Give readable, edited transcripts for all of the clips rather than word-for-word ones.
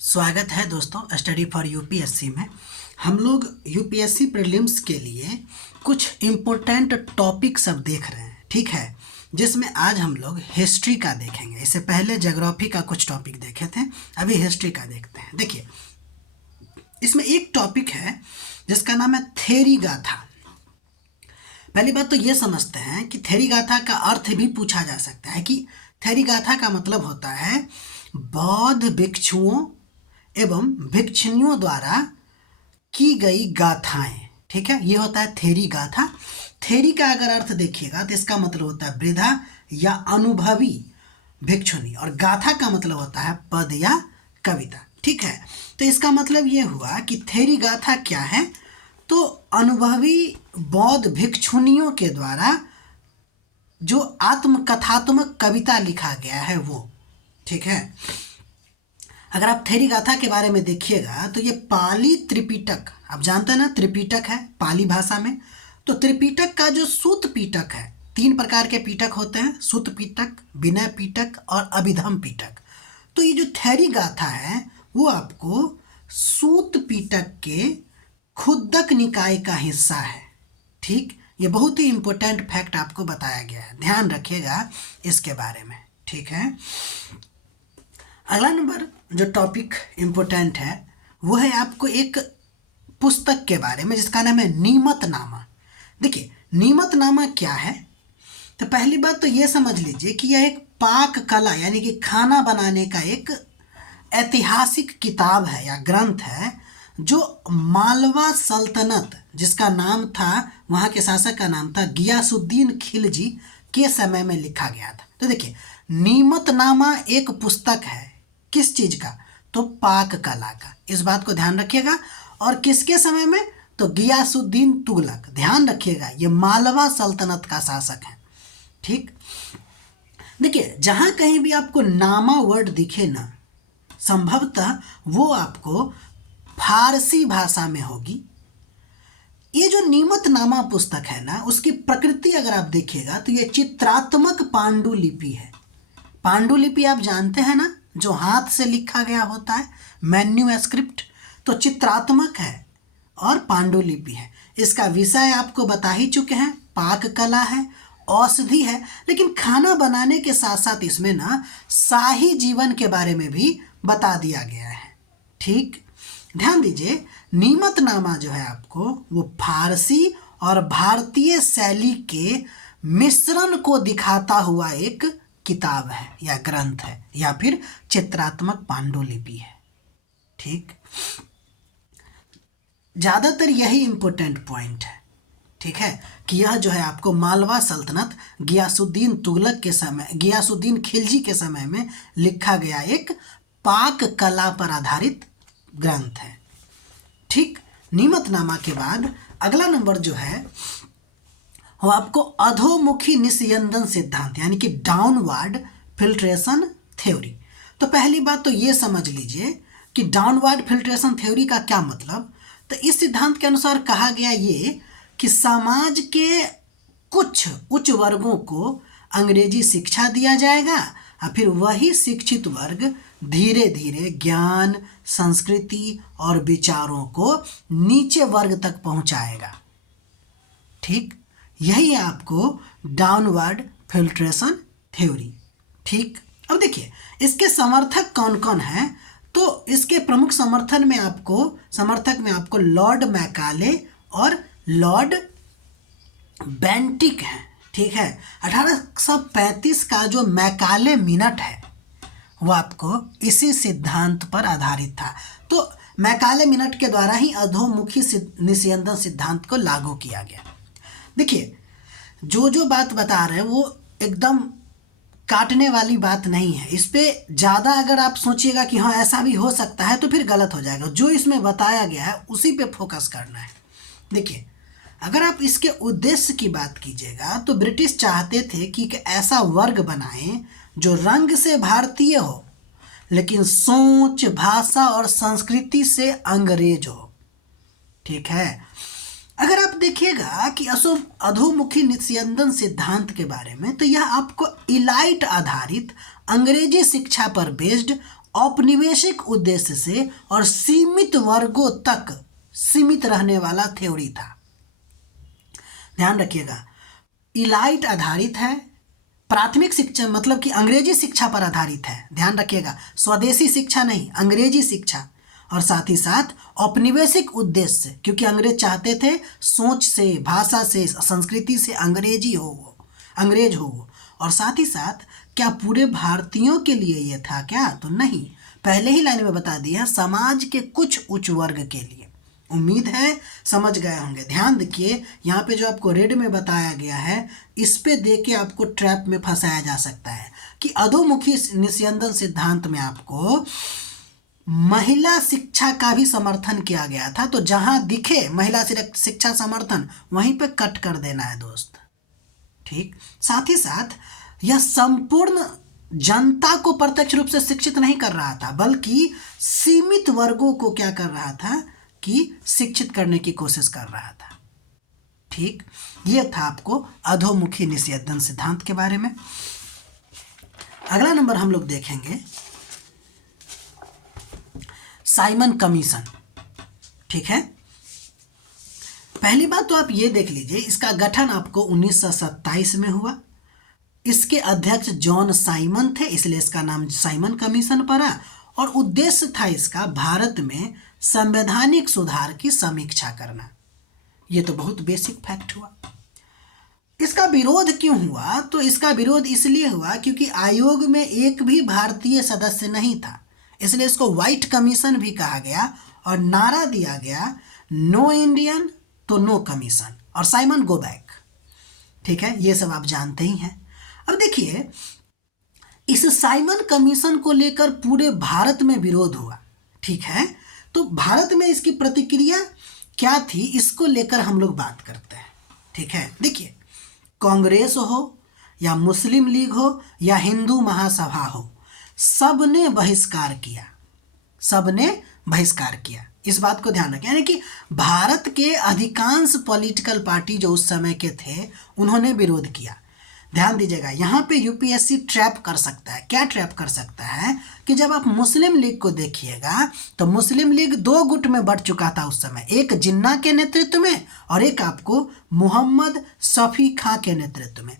स्वागत है दोस्तों स्टडी फॉर यूपीएससी में। हम लोग यूपीएससी प्रीलिम्स के लिए कुछ इम्पोर्टेंट टॉपिक सब देख रहे हैं, ठीक है, जिसमें आज हम लोग हिस्ट्री का देखेंगे। इससे पहले ज्योग्राफी का कुछ टॉपिक देखे थे, अभी हिस्ट्री का देखते हैं। देखिए, इसमें एक टॉपिक है जिसका नाम है थेरी गाथा। पहली बात तो ये समझते हैं कि थेरी गाथा का अर्थ भी पूछा जा सकता है कि थेरी गाथा का मतलब होता है बौद्ध भिक्षुओं एवं भिक्षुणियों द्वारा की गई गाथाएं, ठीक है, ये होता है थेरी गाथा। थेरी का अगर अर्थ देखिएगा तो इसका मतलब होता है वृद्धा या अनुभवी भिक्षुणी, और गाथा का मतलब होता है पद या कविता, ठीक है। तो इसका मतलब ये हुआ कि थेरी गाथा क्या है, तो अनुभवी बौद्ध भिक्षुणियों के द्वारा जो आत्मकथात्मक कविता लिखा गया है वो, ठीक है। अगर आप थेरी गाथा के बारे में देखिएगा तो ये पाली त्रिपिटक, आप जानते हैं ना त्रिपिटक है पाली भाषा में, तो त्रिपिटक का जो सूत पीटक है, 3 प्रकार के पीटक होते हैं, सूत पीटक, विनय पीटक और अभिधम पीटक। तो ये जो थेरी गाथा है वो आपको सूत पीटक के खुद्दक निकाय का हिस्सा है, ठीक। ये बहुत ही इंपॉर्टेंट फैक्ट आपको बताया गया है, ध्यान रखिएगा इसके बारे में, ठीक है। अगला नंबर जो टॉपिक इम्पोर्टेंट है वो है आपको एक पुस्तक के बारे में जिसका नाम है नीमतनामा। देखिए, नीमतनामा क्या है, तो पहली बात तो ये समझ लीजिए कि यह एक पाक कला यानी कि खाना बनाने का एक ऐतिहासिक किताब है या ग्रंथ है जो मालवा सल्तनत, जिसका नाम था, वहाँ के शासक का नाम था गियासुद्दीन खिलजी के समय में लिखा गया था। तो देखिए, नीमतनामा एक पुस्तक है, किस चीज़ का, तो पाक कला का, इस बात को ध्यान रखिएगा। और किसके समय में, तो गियासुद्दीन तुगलक, ध्यान रखिएगा ये मालवा सल्तनत का शासक है, ठीक। देखिए, जहाँ कहीं भी आपको नामा वर्ड दिखे ना, संभवतः वो आपको फारसी भाषा में होगी। ये जो नीमतनामा पुस्तक है ना, उसकी प्रकृति अगर आप देखिएगा तो ये चित्रात्मक पांडुलिपि है। पांडुलिपि आप जानते हैं ना, जो हाथ से लिखा गया होता है, मैन्यूस्क्रिप्ट, तो चित्रात्मक है और पांडुलिपि है। इसका विषय आपको बता ही चुके हैं, पाक कला है, औषधि है, लेकिन खाना बनाने के साथ साथ इसमें ना शाही जीवन के बारे में भी बता दिया गया है, ठीक। ध्यान दीजिए, नीमतनामा जो है आपको वो फारसी और भारतीय शैली के मिश्रण को दिखाता हुआ एक किताब है या ग्रंथ है या फिर चित्रात्मक पांडुलिपि है, ठीक। ज़्यादातर यही इम्पोर्टेंट पॉइंट है, ठीक है, कि यह जो है आपको मालवा सल्तनत गियासुद्दीन तुगलक के समय, गियासुद्दीन खिलजी के समय में लिखा गया एक पाक कला पर आधारित ग्रंथ है, ठीक। नीमतनामा के बाद अगला नंबर जो है वो आपको अधोमुखी निस्यंदन सिद्धांत यानी कि डाउनवर्ड फिल्ट्रेशन थ्योरी। तो पहली बात तो ये समझ लीजिए कि डाउनवर्ड फिल्ट्रेशन थ्योरी का क्या मतलब, तो इस सिद्धांत के अनुसार कहा गया ये कि समाज के कुछ उच्च वर्गों को अंग्रेजी शिक्षा दिया जाएगा और फिर वही शिक्षित वर्ग धीरे धीरे ज्ञान, संस्कृति और विचारों को नीचे वर्ग तक पहुंचाएगा, ठीक। यही है आपको डाउनवर्ड फिल्ट्रेशन थ्योरी, ठीक। अब देखिए, इसके समर्थक कौन कौन हैं, तो इसके प्रमुख समर्थक में आपको लॉर्ड मैकाले और लॉर्ड बेंटिक हैं, ठीक है। 1835 का जो मैकाले मिनट है वो आपको इसी सिद्धांत पर आधारित था। तो मैकाले मिनट के द्वारा ही अधोमुखी निस्यंदन सिद्धांत को लागू किया गया। देखिए, जो बात बता रहे हैं वो एकदम काटने वाली बात नहीं है, इस पे ज़्यादा अगर आप सोचिएगा कि हाँ ऐसा भी हो सकता है तो फिर गलत हो जाएगा। जो इसमें बताया गया है उसी पे फोकस करना है। देखिए, अगर आप इसके उद्देश्य की बात कीजिएगा तो ब्रिटिश चाहते थे कि एक ऐसा वर्ग बनाएं जो रंग से भारतीय हो लेकिन सोच, भाषा और संस्कृति से अंग्रेज हो, ठीक है। अगर आप देखिएगा कि अधोमुखी निस्यंदन सिद्धांत के बारे में, तो यह आपको इलाइट आधारित अंग्रेजी शिक्षा पर बेस्ड औपनिवेशिक उद्देश्य से और सीमित वर्गों तक सीमित रहने वाला थ्योरी था। ध्यान रखिएगा, इलाइट आधारित है, प्राथमिक शिक्षा मतलब कि अंग्रेजी शिक्षा पर आधारित है। ध्यान रखिएगा, स्वदेशी शिक्षा नहीं, अंग्रेजी शिक्षा। और साथ ही साथ औपनिवेशिक उद्देश्य, क्योंकि अंग्रेज चाहते थे सोच से, भाषा से, संस्कृति से अंग्रेज हो वो। और साथ ही साथ क्या पूरे भारतीयों के लिए ये था क्या? तो नहीं, पहले ही लाइन में बता दिया, समाज के कुछ उच्च वर्ग के लिए। उम्मीद है समझ गए होंगे। ध्यान देखिए, यहाँ पे जो आपको रेड में बताया गया है, इस पे देख के आपको ट्रैप में फंसाया जा सकता है कि अधोमुखी निस्यंदन सिद्धांत में आपको महिला शिक्षा का भी समर्थन किया गया था। तो जहां दिखे महिला शिक्षा समर्थन, वहीं पे कट कर देना है दोस्त। ठीक, साथ ही साथ यह संपूर्ण जनता को प्रत्यक्ष रूप से शिक्षित नहीं कर रहा था, बल्कि सीमित वर्गों को क्या कर रहा था कि शिक्षित करने की कोशिश कर रहा था। ठीक, यह था आपको अधोमुखी निस्यंदन सिद्धांत के बारे में। अगला नंबर हम लोग देखेंगे साइमन कमीशन। ठीक है, पहली बात तो आप ये देख लीजिए, इसका गठन आपको 1927 में हुआ। इसके अध्यक्ष जॉन साइमन थे, इसलिए इसका नाम साइमन कमीशन पड़ा। और उद्देश्य था इसका भारत में संवैधानिक सुधार की समीक्षा करना। ये तो बहुत बेसिक फैक्ट हुआ। इसका विरोध क्यों हुआ? तो इसका विरोध इसलिए हुआ क्योंकि आयोग में एक भी भारतीय सदस्य नहीं था, इसलिए इसको व्हाइट कमीशन भी कहा गया। और नारा दिया गया, नो इंडियन तो नो कमीशन, और साइमन गो बैक। ठीक है, ये सब आप जानते ही हैं। अब देखिए, इस साइमन कमीशन को लेकर पूरे भारत में विरोध हुआ। ठीक है, तो भारत में इसकी प्रतिक्रिया क्या थी, इसको लेकर हम लोग बात करते हैं। ठीक है, देखिए, कांग्रेस हो या मुस्लिम लीग हो या हिंदू महासभा हो, सबने बहिष्कार किया, इस बात को ध्यान रखें। यानी कि भारत के अधिकांश पॉलिटिकल पार्टी जो उस समय के थे, उन्होंने विरोध किया। ध्यान दीजिएगा, यहाँ पे यूपीएससी ट्रैप कर सकता है। क्या ट्रैप कर सकता है कि जब आप मुस्लिम लीग को देखिएगा तो मुस्लिम लीग दो गुट में बढ़ चुका था उस समय, एक जिन्ना के नेतृत्व में और एक आपको मोहम्मद शफी खां के नेतृत्व में।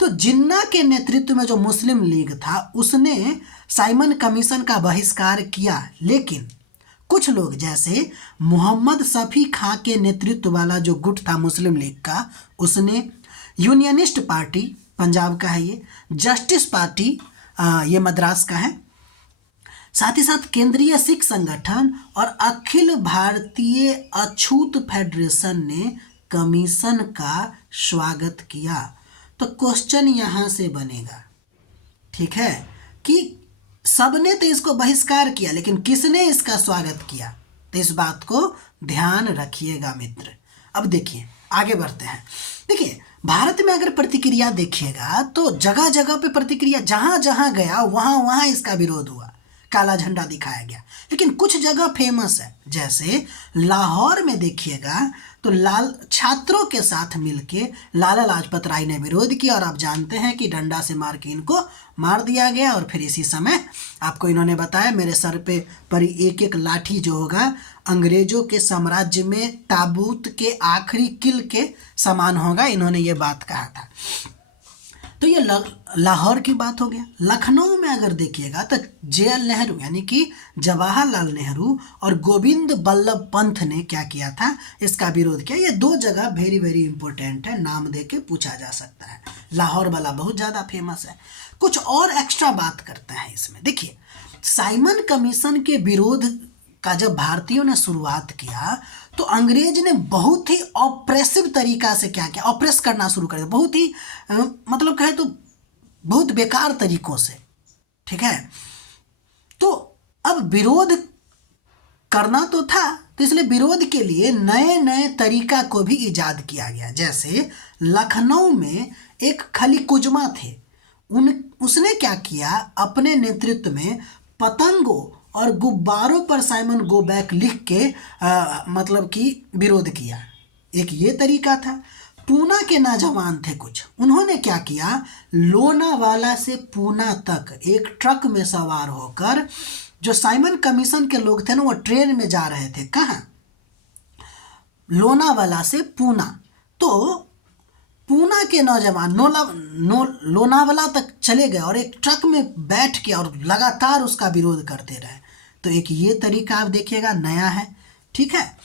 तो जिन्ना के नेतृत्व में जो मुस्लिम लीग था, उसने साइमन कमीशन का बहिष्कार किया। लेकिन कुछ लोग, जैसे मोहम्मद शफी खां के नेतृत्व वाला जो गुट था मुस्लिम लीग का, उसने, यूनियनिस्ट पार्टी पंजाब का है ये, जस्टिस पार्टी ये मद्रास का है, साथ ही साथ केंद्रीय सिख संगठन और अखिल भारतीय अछूत फेडरेशन ने कमीशन का स्वागत किया। तो क्वेश्चन यहाँ से बनेगा, ठीक है, कि सबने तो इसको बहिष्कार किया, लेकिन किसने इसका स्वागत किया? तो इस बात को ध्यान रखिएगा मित्र। अब देखिए, आगे बढ़ते हैं। देखिए, भारत में अगर प्रतिक्रिया देखिएगा तो जगह जगह पे प्रतिक्रिया, जहां जहां गया वहां वहां इसका विरोध हुआ, काला झंडा दिखाया गया। लेकिन कुछ जगह फेमस है, जैसे लाहौर में देखिएगा तो लाल छात्रों के साथ मिलके लाला लाजपत राय ने विरोध किया, और आप जानते हैं कि डंडा से मार के इनको मार दिया गया। और फिर इसी समय आपको इन्होंने बताया, मेरे सर पे परी एक एक लाठी जो होगा अंग्रेजों के साम्राज्य में ताबूत के आखिरी किल के समान होगा, इन्होंने ये बात कहा था। तो ये लाहौर की बात हो गया। लखनऊ में अगर देखिएगा तो JL नेहरू यानी कि जवाहरलाल नेहरू और गोविंद बल्लभ पंत ने क्या किया था, इसका विरोध किया। ये दो जगह वेरी वेरी इंपॉर्टेंट है, नाम दे के पूछा जा सकता है। लाहौर वाला बहुत ज़्यादा फेमस है। कुछ और एक्स्ट्रा बात करते हैं इसमें। देखिए, साइमन कमीशन के विरोध का जब भारतीयों ने शुरुआत किया तो अंग्रेज ने बहुत ही ऑप्रेसिव तरीका से क्या किया, ऑप्रेस करना शुरू कर दिया, बहुत ही मतलब कहे तो बहुत बेकार तरीकों से। ठीक है, तो अब विरोध करना तो था, तो इसलिए विरोध के लिए नए नए तरीका को भी इजाद किया गया। जैसे लखनऊ में एक खली कुजमा थे, उसने क्या किया, अपने नेतृत्व में पतंगों और गुब्बारों पर साइमन गो बैक लिख के मतलब कि विरोध किया। एक ये तरीका था। पूना के नौजवान थे कुछ, उन्होंने क्या किया, लोनावाला से पूना तक एक ट्रक में सवार होकर, जो साइमन कमीशन के लोग थे ना वो ट्रेन में जा रहे थे, कहाँ, लोनावाला से पूना। तो पूना के नौजवान लोनावाला तक चले गए और एक ट्रक में बैठ के और लगातार उसका विरोध करते रहे। तो एक ये तरीका आप देखिएगा नया है, ठीक है।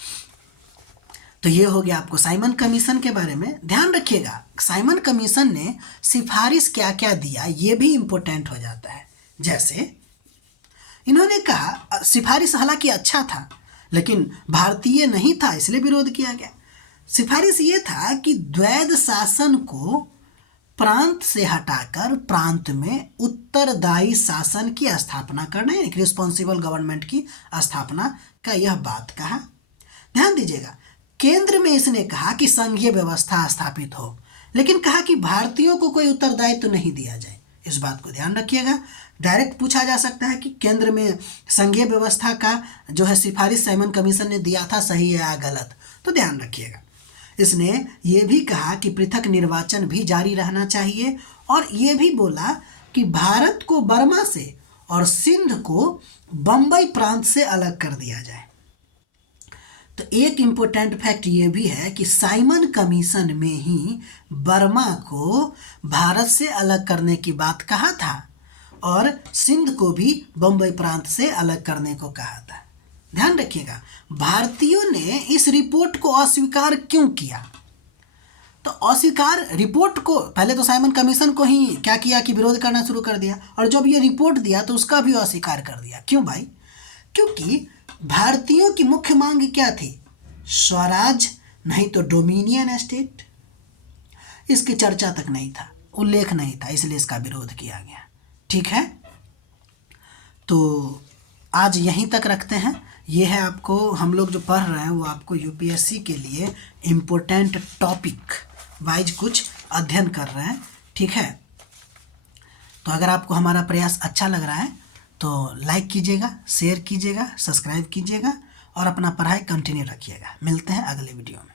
तो ये हो गया आपको साइमन कमीशन के बारे में। ध्यान रखिएगा साइमन कमीशन ने सिफारिश क्या क्या दिया ये भी इम्पोर्टेंट हो जाता है। जैसे इन्होंने कहा, सिफारिश हालांकि अच्छा था लेकिन भारतीय नहीं था इसलिए विरोध किया गया। सिफारिश ये था कि द्वैध शासन को प्रांत से हटाकर प्रांत में उत्तरदायी शासन की स्थापना करना, यानी रिस्पॉन्सिबल गवर्नमेंट की स्थापना का यह बात कहा। ध्यान दीजिएगा, केंद्र में इसने कहा कि संघीय व्यवस्था स्थापित हो, लेकिन कहा कि भारतीयों को कोई उत्तरदायित्व नहीं दिया जाए। इस बात को ध्यान रखिएगा। डायरेक्ट पूछा जा सकता है कि केंद्र में संघीय व्यवस्था का जो है सिफारिश साइमन कमीशन ने दिया था सही है या गलत, तो ध्यान रखिएगा। इसने ये भी कहा कि पृथक निर्वाचन भी जारी रहना चाहिए और ये भी बोला कि भारत को बर्मा से और सिंध को बंबई प्रांत से अलग कर दिया जाए। तो एक इम्पोर्टेंट फैक्ट ये भी है कि साइमन कमीशन में ही बर्मा को भारत से अलग करने की बात कहा था और सिंध को भी बंबई प्रांत से अलग करने को कहा था। ध्यान रखिएगा, भारतीयों ने इस रिपोर्ट को अस्वीकार क्यों किया? तो अस्वीकार रिपोर्ट को, पहले तो साइमन कमीशन को ही क्या किया कि विरोध करना शुरू कर दिया, और जब ये रिपोर्ट दिया तो उसका भी अस्वीकार कर दिया। क्यों भाई? क्योंकि भारतीयों की मुख्य मांग क्या थी? स्वराज, नहीं तो डोमिनियन स्टेट। इसकी चर्चा तक नहीं था, उल्लेख नहीं था, इसलिए इसका विरोध किया गया। ठीक है, तो आज यहीं तक रखते हैं। ये है आपको, हम लोग जो पढ़ रहे हैं वो आपको यूपीएससी के लिए इम्पोर्टेंट टॉपिक वाइज कुछ अध्ययन कर रहे हैं। ठीक है, तो अगर आपको हमारा प्रयास अच्छा लग रहा है तो लाइक कीजिएगा, शेयर कीजिएगा, सब्सक्राइब कीजिएगा और अपना पढ़ाई कंटिन्यू रखिएगा। मिलते हैं अगले वीडियो में।